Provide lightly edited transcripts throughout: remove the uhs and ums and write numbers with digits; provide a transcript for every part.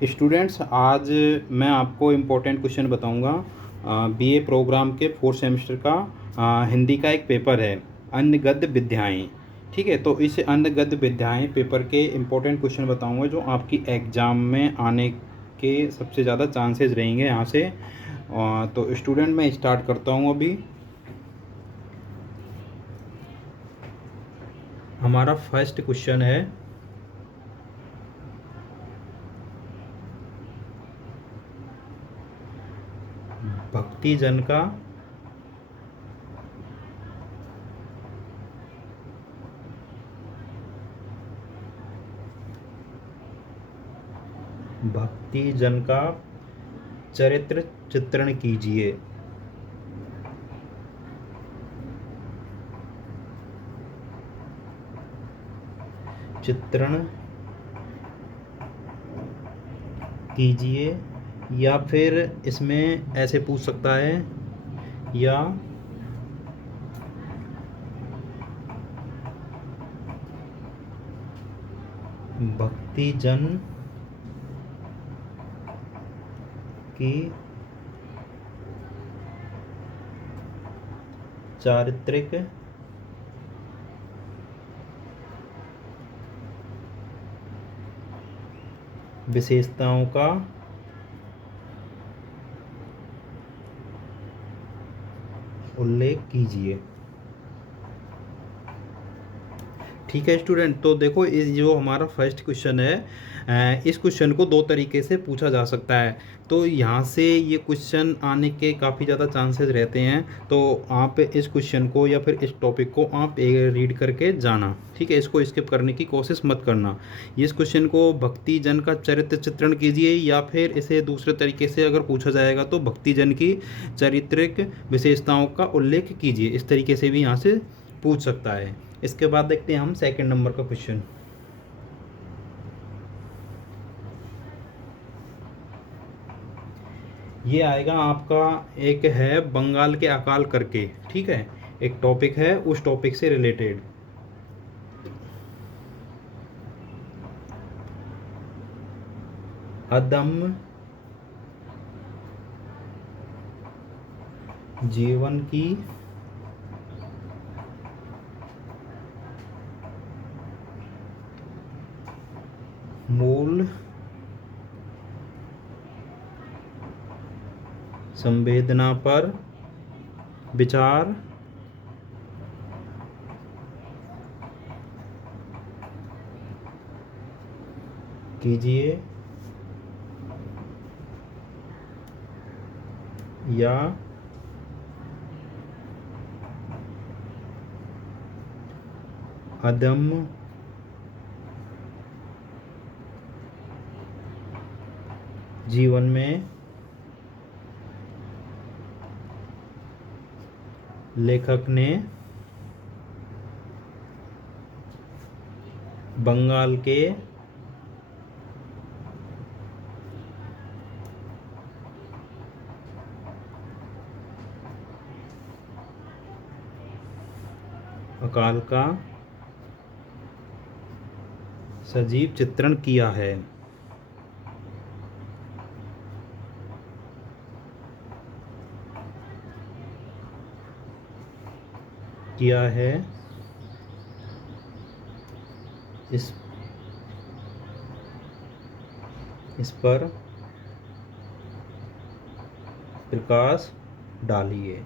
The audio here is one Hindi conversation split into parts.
स्टूडेंट्स, आज मैं आपको इम्पोर्टेंट क्वेश्चन बताऊंगा। बीए प्रोग्राम के फोर्थ सेमेस्टर का हिंदी का एक पेपर है, अन्य गद्य विधाएँ। ठीक है, तो इस अन्य गद्य विधाएँ पेपर के इम्पोर्टेंट क्वेश्चन बताऊंगा जो आपकी एग्ज़ाम में आने के सबसे ज़्यादा चांसेस रहेंगे यहाँ से। तो स्टूडेंट, मैं स्टार्ट करता हूँ अभी। हमारा फर्स्ट क्वेश्चन है, भक्ति जन का भक्ति जन का चरित्र चित्रण कीजिए। चित्रण कीजिए, या फिर इसमें ऐसे पूछ सकता है, या भक्ति जन की चारित्रिक विशेषताओं का उल्लेख कीजिए। ठीक है स्टूडेंट, तो देखो इस जो हमारा फर्स्ट क्वेश्चन है, इस क्वेश्चन को दो तरीके से पूछा जा सकता है। तो यहाँ से ये क्वेश्चन आने के काफ़ी ज़्यादा चांसेस रहते हैं। तो आप इस क्वेश्चन को या फिर इस टॉपिक को आप रीड करके जाना। ठीक है, इसको स्किप करने की कोशिश मत करना। इस क्वेश्चन को भक्ति जन का चरित्र चित्रण कीजिए, या फिर इसे दूसरे तरीके से अगर पूछा जाएगा तो भक्ति जन की चारित्रिक विशेषताओं का उल्लेख कीजिए, इस तरीके से भी यहाँ से पूछ सकता है। इसके बाद देखते हैं हम सेकंड नंबर का क्वेश्चन। ये आएगा आपका, एक है बंगाल के अकाल करके। ठीक है, एक टॉपिक है, उस टॉपिक से रिलेटेड। अदम्य जीवन की मूल संवेदना पर विचार कीजिए, या अदम्य जीवन में लेखक ने बंगाल के अकाल का सजीव चित्रण किया है। इस पर प्रकाश डालिए।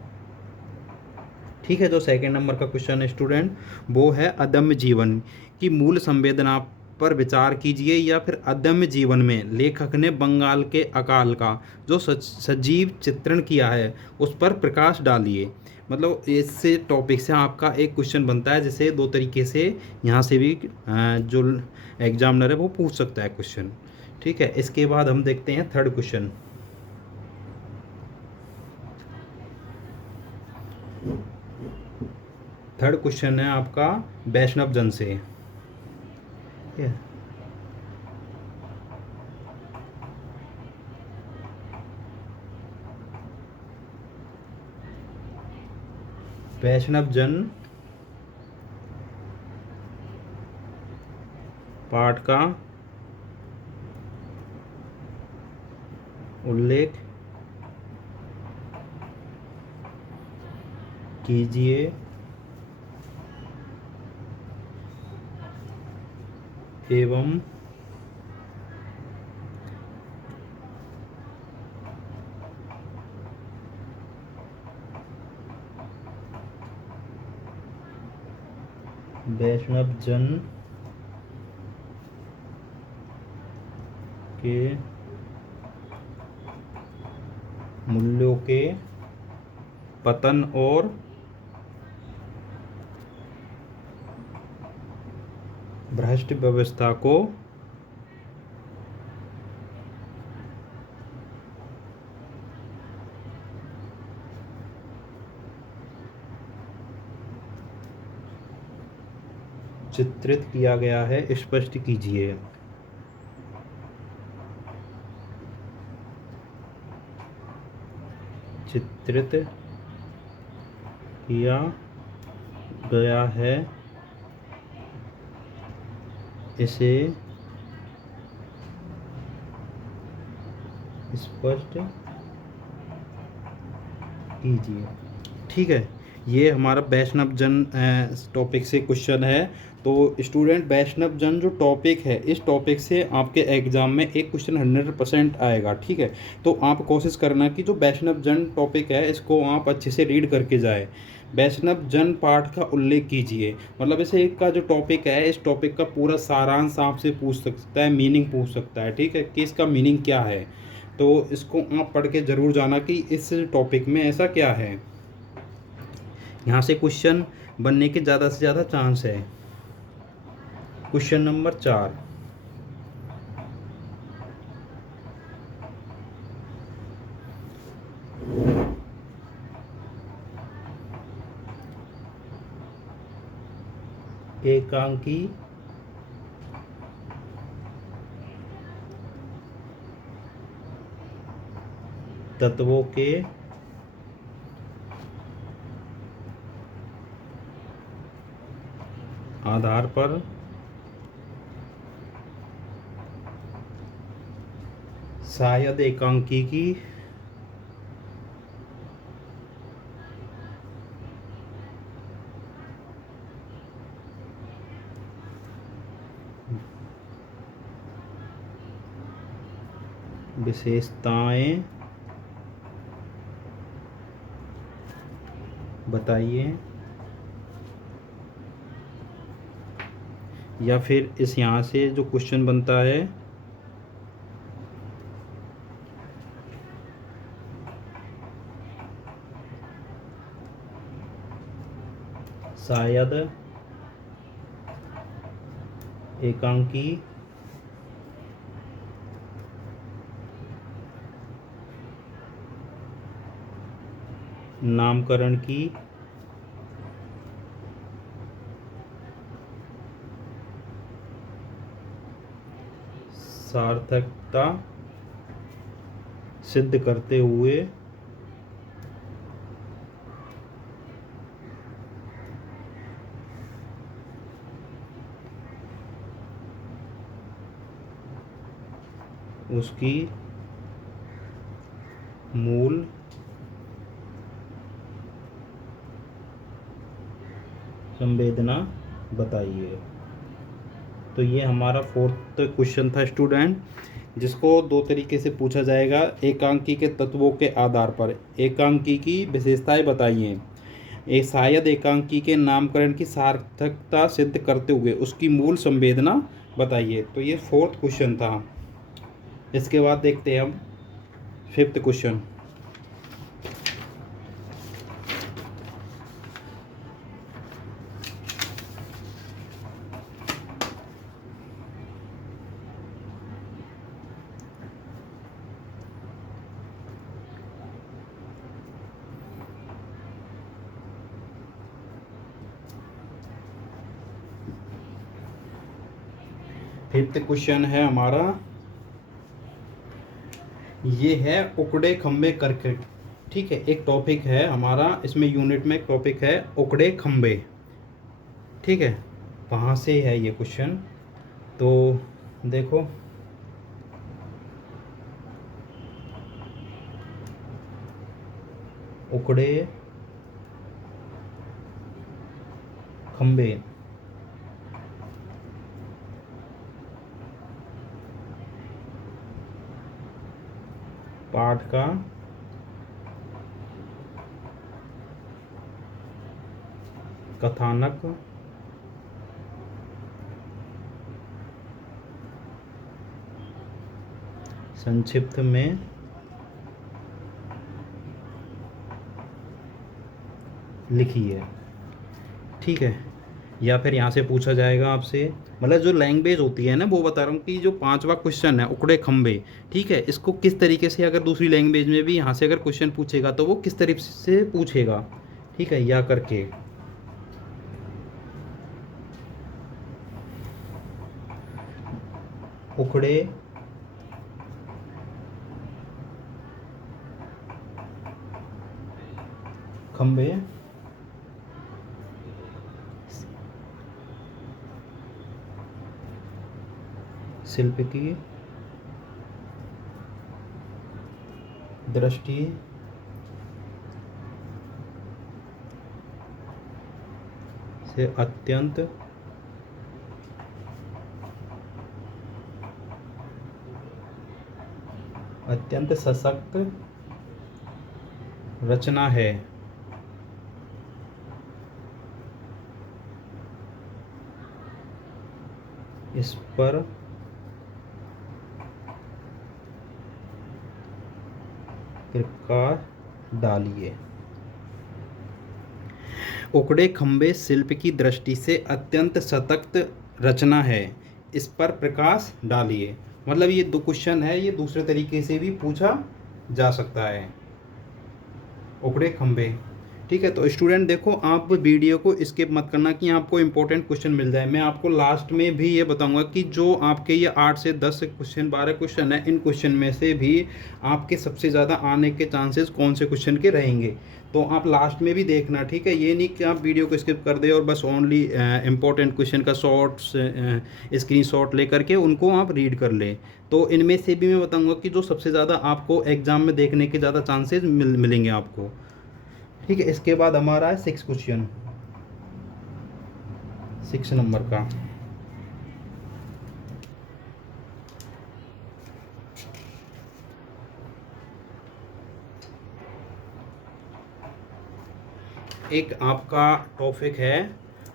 ठीक है, जो सेकंड नंबर का क्वेश्चन है स्टूडेंट, वो है अदम्य जीवन की मूल संवेदना पर विचार कीजिए, या फिर अदम्य जीवन में लेखक ने बंगाल के अकाल का जो सजीव चित्रण किया है उस पर प्रकाश डालिए। मतलब इससे टॉपिक से आपका एक क्वेश्चन बनता है, जिसे दो तरीके से यहाँ से भी जो एग्जामिनर है वो पूछ सकता है क्वेश्चन। ठीक है, इसके बाद हम देखते हैं थर्ड क्वेश्चन। थर्ड क्वेश्चन है आपका वैष्णव जन से। वैष्णव जन पाठ का उल्लेख कीजिए एवं वैष्णव जन के मूल्यों के पतन और भ्रष्ट व्यवस्था को चित्रित किया गया है, स्पष्ट कीजिए। चित्रित किया गया है, इसे स्पष्ट कीजिए। ठीक है, ये हमारा वैष्णव जन टॉपिक से क्वेश्चन है। तो स्टूडेंट, वैष्णव जन जो टॉपिक है, इस टॉपिक से आपके एग्जाम में एक क्वेश्चन 100% आएगा। ठीक है, तो आप कोशिश करना कि जो वैष्णव जन टॉपिक है इसको आप अच्छे से रीड करके जाए। वैष्णव जन पाठ का उल्लेख कीजिए, मतलब इसे का जो टॉपिक है, इस टॉपिक का पूरा सारांश आपसे पूछ सकता है, मीनिंग पूछ सकता है। ठीक है, कि इसका मीनिंग क्या है, तो इसको आप पढ़ के ज़रूर जाना कि इस टॉपिक में ऐसा क्या है। यहाँ से क्वेश्चन बनने के ज़्यादा से ज़्यादा चांस है। क्वेश्चन नंबर 4, एकांकी तत्वों के आधार पर शायद एकांकी की विशेषताएं बताइए, या फिर इस यहाँ से जो क्वेश्चन बनता है, शायद एकांकी नामकरण की सार्थकता सिद्ध करते हुए उसकी मूल संवेदना बताइए। तो ये हमारा 4th क्वेश्चन था स्टूडेंट, जिसको दो तरीके से पूछा जाएगा। एकांकी के तत्वों के आधार पर एकांकी की विशेषताएं बताइए, शायद एकांकी के नामकरण की सार्थकता सिद्ध करते हुए उसकी मूल संवेदना बताइए। तो ये 4th क्वेश्चन था। इसके बाद देखते हैं हम 5th क्वेश्चन। फिफ्थ क्वेश्चन है हमारा, ये है उकड़े खंबे करके। ठीक है, एक टॉपिक है हमारा, इसमें यूनिट में एक टॉपिक है उकड़े खंबे। ठीक है, वहाँ से है ये क्वेश्चन। तो देखो, उखड़े खंबे, पाठ का कथानक संक्षिप्त में लिखिए। ठीक है, या फिर यहाँ से पूछा जाएगा आपसे, मतलब जो लैंग्वेज होती है ना, वो बता रहा हूँ कि जो पांचवा क्वेश्चन है उकड़े खंबे, ठीक है, इसको किस तरीके से अगर दूसरी लैंग्वेज में भी यहाँ से अगर क्वेश्चन पूछेगा तो वो किस तरीके से पूछेगा। ठीक है, या करके उखड़े खंबे शिल्प की दृष्टि से अत्यंत सशक्त रचना है। इस पर प्रकाश डालिए। उकड़े खंबे शिल्प की दृष्टि से अत्यंत सशक्त रचना है, इस पर प्रकाश डालिए। मतलब ये दो क्वेश्चन है, ये दूसरे तरीके से भी पूछा जा सकता है, उकड़े खंबे। ठीक है, तो स्टूडेंट देखो, आप वीडियो को स्किप मत करना कि आपको इंपॉर्टेंट क्वेश्चन मिल जाए। मैं आपको लास्ट में भी ये बताऊंगा कि जो आपके ये 8 से 10 क्वेश्चन 12 क्वेश्चन है, इन क्वेश्चन में से भी आपके सबसे ज़्यादा आने के चांसेस कौन से क्वेश्चन के रहेंगे, तो आप लास्ट में भी देखना। ठीक है, ये नहीं कि आप वीडियो को स्किप कर दे और बस ओनली इम्पोर्टेंट क्वेश्चन का शॉर्ट्स स्क्रीनशॉट लेकर के उनको आप रीड कर ले। तो इनमें से भी मैं बताऊंगा कि जो सबसे ज़्यादा आपको एग्ज़ाम में देखने के ज़्यादा चांसेस मिलेंगे आपको। ठीक है, इसके बाद हमारा है 6 क्वेश्चन, 6 नंबर का। एक आपका टॉपिक है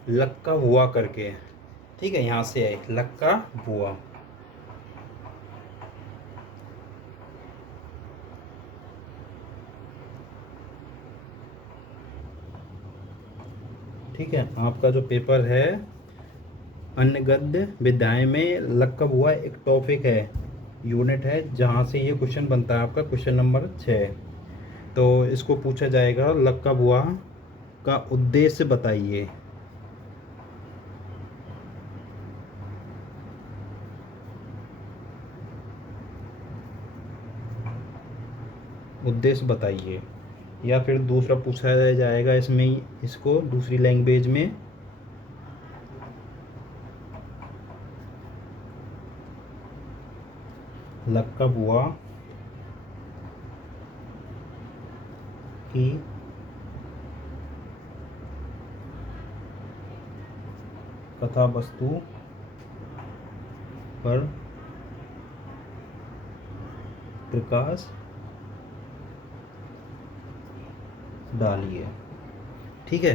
लक्का बुआ करके। ठीक है, यहाँ से है लक्का बुआ। ठीक है, आपका जो पेपर है अन्य गद्य विधाएं में लक्का बुआ एक टॉपिक है, यूनिट है, जहाँ से ये क्वेश्चन बनता है आपका क्वेश्चन नंबर 6। तो इसको पूछा जाएगा लक्का बुआ का उद्देश्य बताइए। उद्देश्य बताइए, या फिर दूसरा पूछा जाएगा इसमें इसको दूसरी लैंग्वेज में लक्का बुआ की कथा वस्तु पर प्रकाश डालिए। ठीक है,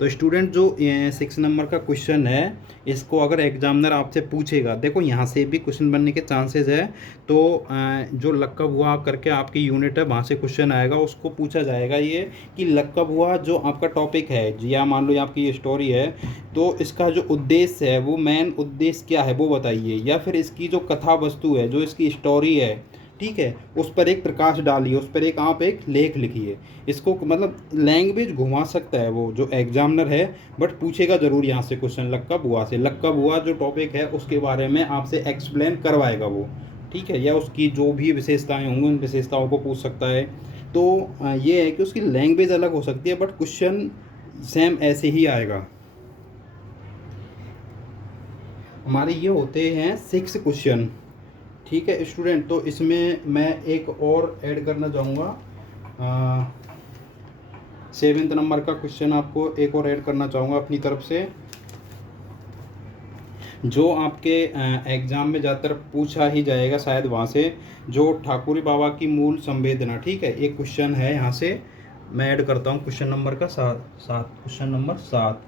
तो स्टूडेंट जो 6 नंबर का क्वेश्चन है, इसको अगर एग्जामिनर आपसे पूछेगा, देखो यहाँ से भी क्वेश्चन बनने के चांसेस है। तो जो लक्का बुआ करके आपकी यूनिट है, वहाँ से क्वेश्चन आएगा, उसको पूछा जाएगा ये कि लक्का बुआ जो आपका टॉपिक है, या मान लो ये आपकी ये स्टोरी है, तो इसका जो उद्देश्य है, वो मेन उद्देश्य क्या है वो बताइए। या फिर इसकी जो कथा वस्तु है, जो इसकी स्टोरी है, ठीक है, उस पर एक प्रकाश डालिए, उस पर एक आप एक लेख लिखिए। इसको मतलब लैंग्वेज घुमा सकता है वो जो एग्जामिनर है, बट पूछेगा ज़रूर यहाँ से क्वेश्चन लक्का बुआ से। लक्का बुआ जो टॉपिक है उसके बारे में आपसे एक्सप्लेन करवाएगा वो। ठीक है, या उसकी जो भी विशेषताएं होंगी उन विशेषताओं को पूछ सकता है। तो ये है कि उसकी लैंग्वेज अलग हो सकती है, बट क्वेश्चन सेम ऐसे ही आएगा। हमारे ये होते हैं 6 क्वेश्चन। ठीक है स्टूडेंट, तो इसमें मैं एक और ऐड करना चाहूँगा, 7वें नंबर का क्वेश्चन आपको एक और ऐड करना चाहूँगा अपनी तरफ से, जो आपके एग्ज़ाम में ज़्यादातर पूछा ही जाएगा शायद वहाँ से, जो ठाकुर बाबा की मूल संवेदना। ठीक है, एक क्वेश्चन है यहाँ से, मैं ऐड करता हूँ क्वेश्चन नंबर का 7, क्वेश्चन नंबर 7।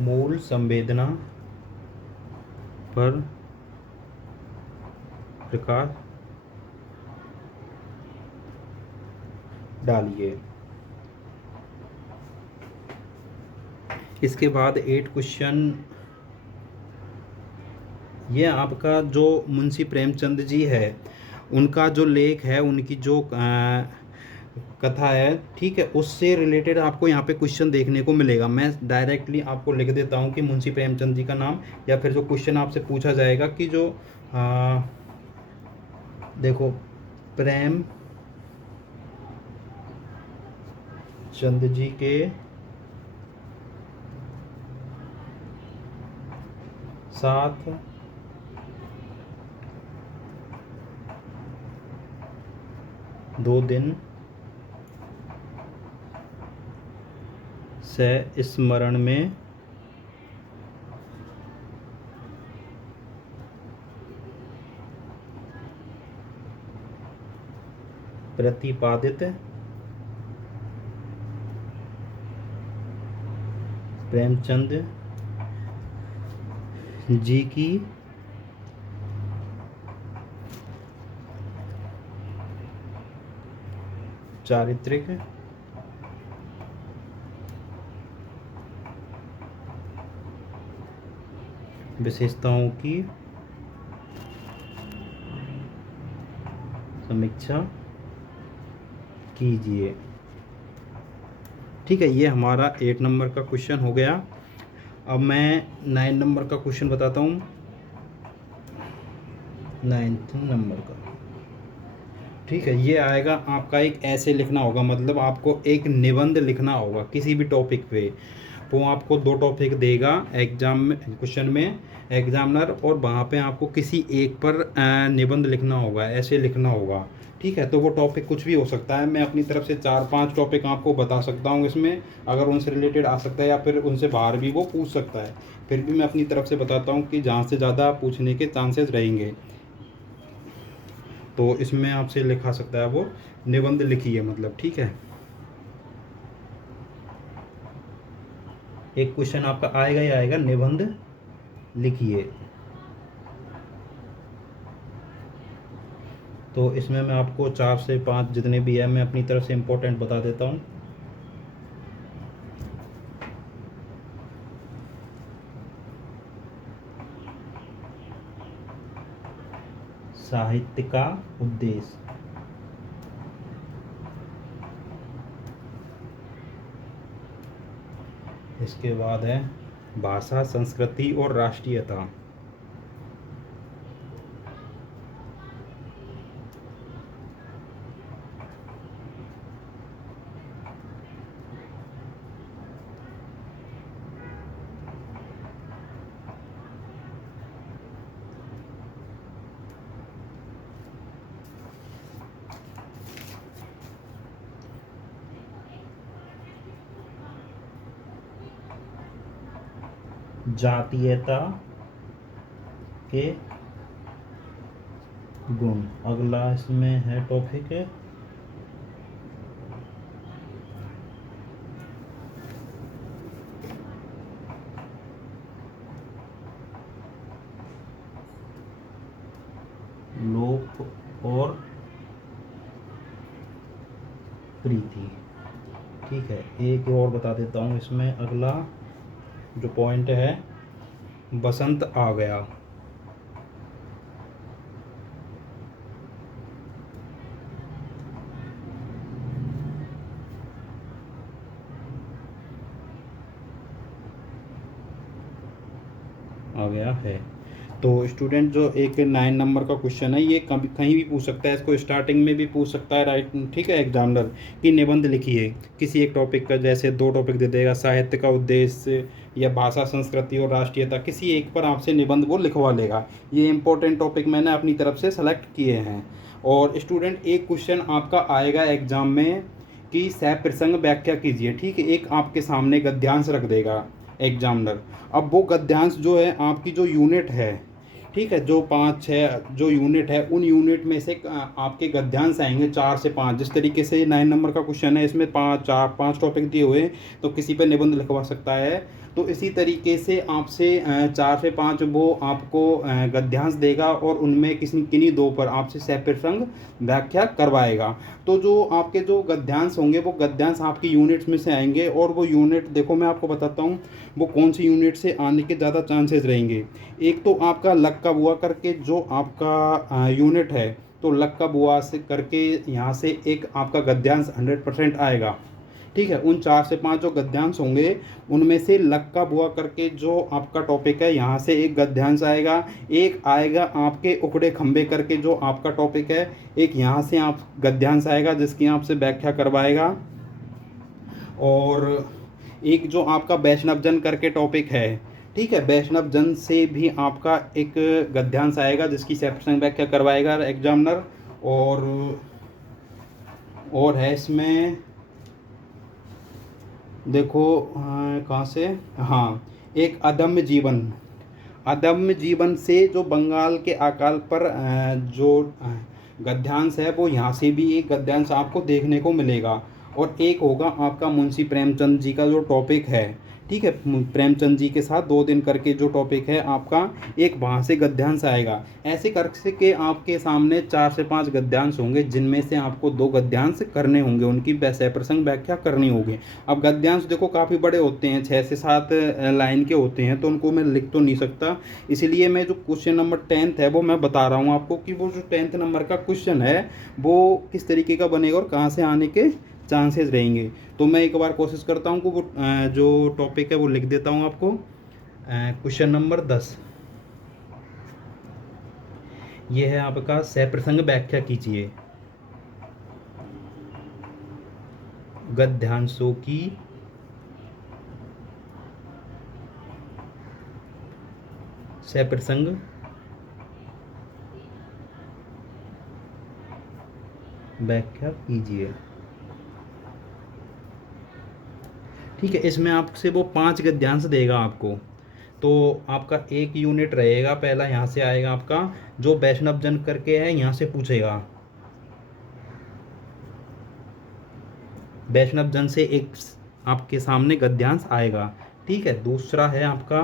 मूल संवेदना पर प्रकाश डालिए। इसके बाद 8 क्वेश्चन, ये आपका जो मुंशी प्रेमचंद जी है उनका जो लेख है, उनकी जो कथा है, ठीक है, उससे रिलेटेड आपको यहाँ पे क्वेश्चन देखने को मिलेगा। मैं डायरेक्टली आपको लिख देता हूँ कि मुंशी प्रेमचंद जी का नाम, या फिर जो क्वेश्चन आपसे पूछा जाएगा कि जो देखो प्रेम चंद जी के साथ दो दिन से स्मरण में प्रतिपादित प्रेमचंद जी की चारित्रिक विशेषताओं की समीक्षा कीजिए। ठीक है, ये हमारा 8 नंबर का क्वेश्चन हो गया। अब मैं 9 नंबर का क्वेश्चन बताता हूँ। 9th नंबर का, ठीक है, ये आएगा आपका एक ऐसे लिखना होगा, मतलब आपको एक निबंध लिखना होगा किसी भी टॉपिक पे। वो आपको 2 टॉपिक देगा एग्जाम में, क्वेश्चन में, एग्जामिनर, और वहाँ पे आपको किसी एक पर निबंध लिखना होगा, ऐसे लिखना होगा। ठीक है, तो वो टॉपिक कुछ भी हो सकता है। मैं अपनी तरफ से 4-5 टॉपिक आपको बता सकता हूँ इसमें, अगर उनसे रिलेटेड आ सकता है या फिर उनसे बाहर भी वो पूछ सकता है। फिर भी मैं अपनी तरफ से बताता हूँ कि जहाँ से ज़्यादा पूछने के चांसेस रहेंगे, तो इसमें आपसे लिखा सकता है वो निबंध लिखिए, मतलब। ठीक है, एक क्वेश्चन आपका आएगा ही आएगा, निबंध लिखिए। तो इसमें मैं आपको 4 से 5 जितने भी है मैं अपनी तरफ से इम्पोर्टेंट बता देता हूँ। साहित्य का उद्देश्य, इसके बाद है भाषा, संस्कृति और राष्ट्रीयता, जातीयता के गुण। अगला इसमें है टॉपिक लोक और प्रीति। ठीक है, एक और बता देता हूँ इसमें, अगला जो पॉइंट है, बसंत आ गया। आ गया है। तो स्टूडेंट जो एक 9 नंबर का क्वेश्चन है, ये कभी कहीं भी पूछ सकता है, इसको स्टार्टिंग में भी पूछ सकता है, राइट, ठीक है, एग्जामिनर, कि निबंध लिखिए किसी एक टॉपिक का, जैसे 2 टॉपिक दे देगा, साहित्य का उद्देश्य या भाषा, संस्कृति और राष्ट्रीयता, किसी एक पर आपसे निबंध वो लिखवा लेगा। ये इंपॉर्टेंट टॉपिक मैंने अपनी तरफ से सेलेक्ट किए हैं। और स्टूडेंट एक क्वेश्चन आपका आएगा एग्जाम में कि सह प्रसंग व्याख्या कीजिए, ठीक है, एक आपके सामने गद्यांश रख देगा एग्जामिनर। अब वो गद्यांश जो है आपकी जो यूनिट है, ठीक है, जो 5-6 जो यूनिट है, उन यूनिट में से आपके गद्यांश आएंगे 4 से 5। जिस तरीके से 9 नंबर का क्वेश्चन है, इसमें 5 टॉपिक दिए हुए हैं, तो किसी पर निबंध लिखवा सकता है। तो इसी तरीके से आपसे 4 से 5 वो आपको गद्यांश देगा, और उनमें किन्हीं 2 पर आपसे सप्रसंग व्याख्या करवाएगा। तो जो आपके जो गद्यांश होंगे, वो गद्यांश आपकी यूनिट्स में से आएंगे, और वो यूनिट देखो मैं आपको बताता हूँ वो कौन सी यूनिट से आने के ज़्यादा चांसेस रहेंगे। एक तो आपका लक का बुआ करके जो आपका यूनिट है, तो लक का बुआ से करके यहाँ से एक आपका गद्यांश 100% आएगा, ठीक है। उन 4 से 5 जो गद्यांश होंगे, उनमें से लक का बुआ करके जो आपका टॉपिक है, यहाँ से एक गद्यांश आएगा। एक आएगा आपके उकड़े खंबे करके जो आपका टॉपिक है, एक यहाँ से आप गद्यांश आएगा जिसकी आपसे व्याख्या करवाएगा। और एक जो आपका वैष्णव जन करके टॉपिक है, ठीक है, वैष्णव जन से भी आपका एक गद्यांश आएगा जिसकी सप्रसंग व्याख्या करवाएगा एग्जामिनर। और है इसमें, देखो कहाँ से, हाँ, एक अदम्य जीवन से जो बंगाल के अकाल पर जो गद्यांश है, वो यहाँ से भी एक गद्यांश आपको देखने को मिलेगा। और एक होगा आपका मुंशी प्रेमचंद जी का जो टॉपिक है, ठीक है, प्रेमचंद जी के साथ 2 दिन करके जो टॉपिक है आपका, एक वहाँ से गद्यांश आएगा। ऐसे करके आपके सामने 4 से 5 गद्यांश होंगे, जिनमें से आपको 2 गद्यांश करने होंगे, उनकी सप्रसंग व्याख्या करनी होगी। अब गद्यांश देखो काफ़ी बड़े होते हैं, 6 से 7 लाइन के होते हैं, तो उनको मैं लिख तो नहीं सकता, इसीलिए मैं जो क्वेश्चन नंबर 10th है वो मैं बता रहा हूँ आपको, कि वो जो 10th नंबर का क्वेश्चन है वो किस तरीके का बनेगा और कहाँ से आने के चांसेस रहेंगे। तो मैं एक बार कोशिश करता हूँ कि वो जो टॉपिक है वो लिख देता हूँ आपको। क्वेश्चन नंबर 10 ये है आपका, सप्रसंग व्याख्या कीजिए गद्यांशों की सप्रसंग व्याख्या कीजिए, ठीक है। इसमें आपसे वो 5 गद्यांश देगा आपको। तो आपका एक यूनिट रहेगा, पहला यहाँ से आएगा आपका जो वैष्णव जन करके है, यहाँ से पूछेगा, वैष्णव जन से एक आपके सामने गद्यांश आएगा, ठीक है। दूसरा है आपका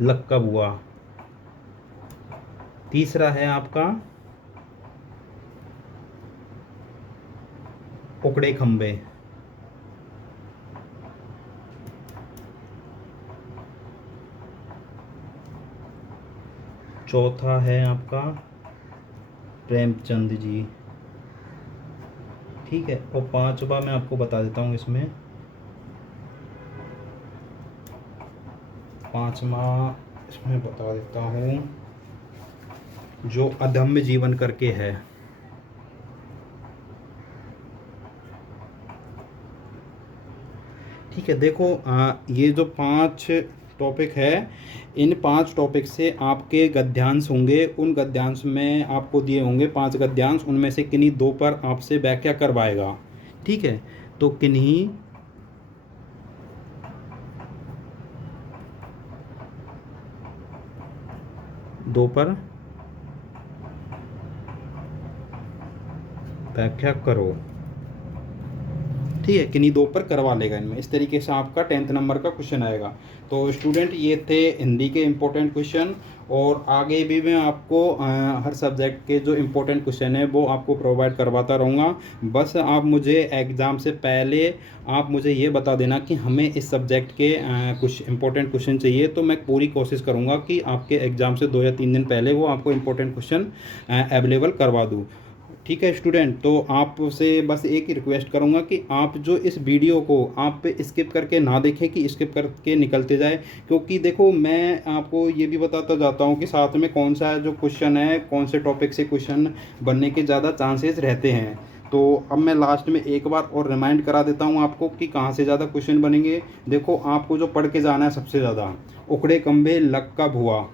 लक्का बुआ। तीसरा है आपका उकड़े खंबे। चौथा है आपका प्रेमचंद जी, ठीक है। और 5वां मैं आपको बता देता हूँ इसमें, 5वां इसमें बता देता हूँ, जो अदम्य जीवन करके है, ठीक है। देखो ये जो 5 टॉपिक है, इन 5 टॉपिक से आपके गद्यांश होंगे, उन गद्यांश में आपको दिए होंगे 5 गद्यांश, उनमें से किन्हीं 2 पर आपसे व्याख्या करवाएगा, ठीक है। तो किन्हीं 2 पर व्याख्या करो, ठीक है, किन्हीं 2 पर करवा लेगा इनमें। इस तरीके से आपका 10th नंबर का क्वेश्चन आएगा। तो स्टूडेंट ये थे हिंदी के इम्पोर्टेंट क्वेश्चन, और आगे भी मैं आपको हर सब्जेक्ट के जो इम्पोर्टेंट क्वेश्चन है वो आपको प्रोवाइड करवाता रहूँगा। बस आप मुझे एग्ज़ाम से पहले आप मुझे ये बता देना कि हमें इस सब्जेक्ट के कुछ इम्पोर्टेंट क्वेश्चन चाहिए, तो मैं पूरी कोशिश करूँगा कि आपके एग्ज़ाम से 2 या 3 दिन पहले वो आपको इम्पोर्टेंट क्वेश्चन अवेलेबल करवा दूँ, ठीक है स्टूडेंट, तो आपसे बस एक ही रिक्वेस्ट करूँगा कि आप जो इस वीडियो को आप स्किप करके ना देखें कि स्किप करके निकलते जाए, क्योंकि देखो मैं आपको ये भी बताता जाता हूँ कि साथ में कौन सा जो क्वेश्चन है, कौन से टॉपिक से क्वेश्चन बनने के ज़्यादा चांसेस रहते हैं। तो अब मैं लास्ट में एक बार और रिमाइंड करा देता हूँ आपको कि कहाँ से ज़्यादा क्वेश्चन बनेंगे। देखो आपको जो पढ़ के जाना है सबसे ज़्यादा, उकड़े खंभे लक्का भुआ,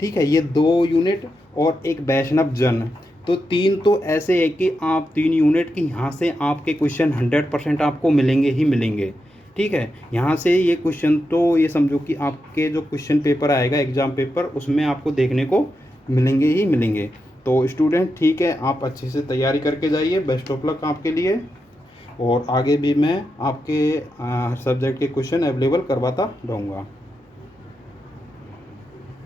ठीक है, ये 2 यूनिट और एक वैष्णव जन। तो 3 तो ऐसे है कि आप 3 यूनिट की यहाँ से आपके क्वेश्चन 100% आपको मिलेंगे ही मिलेंगे। ठीक है, यहाँ से ये क्वेश्चन तो ये समझो कि आपके जो क्वेश्चन पेपर आएगा एग्ज़ाम पेपर, उसमें आपको देखने को मिलेंगे ही मिलेंगे। तो स्टूडेंट ठीक है, आप अच्छे से तैयारी करके जाइए, बेस्ट ऑफ लक आपके लिए। और आगे भी मैं आपके हर सब्जेक्ट के क्वेश्चन अवेलेबल करवाता रहूँगा।